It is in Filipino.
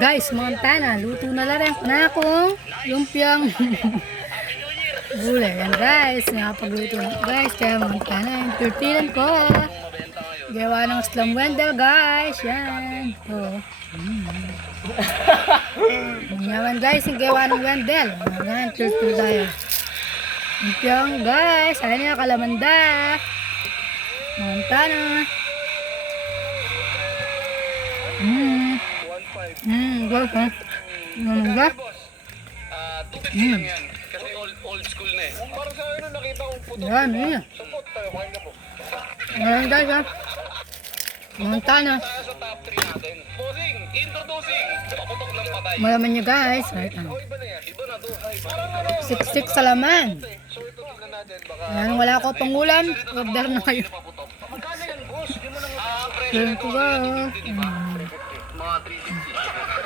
Guys, Montana, luto na lang na akong lumpiang gulay. Yan guys, nakapagluto na guys. Kaya Montana, yung tortillan ko. Gawa ng slam wendel guys. Yan. Oh. Yaman guys, yung gawa ng wendel. Yan, tortillan tayo. Lumpiang guys. Ayan yung kalamanda. Montana. Well, ha? Ano ba? Tubig lang yan. Kasi old school na eh. Para sa ano nakita kong puto. Yan, yan. Support tayo, kain na po. Ayan guys, ha? Montana. Tayo sa top 3 natin. Bossing, introducing. Paputok ng patay. Malaman nyo guys. Right, O iba na yan. Iba na to. Parang ano. Siksik sa laman. So ito tignan natin. Baka. Ayan, wala ko pang ulam. Order na kayo. Paputok. Magkano yan boss? Di mo nang. Yan ko ba? Mga 350.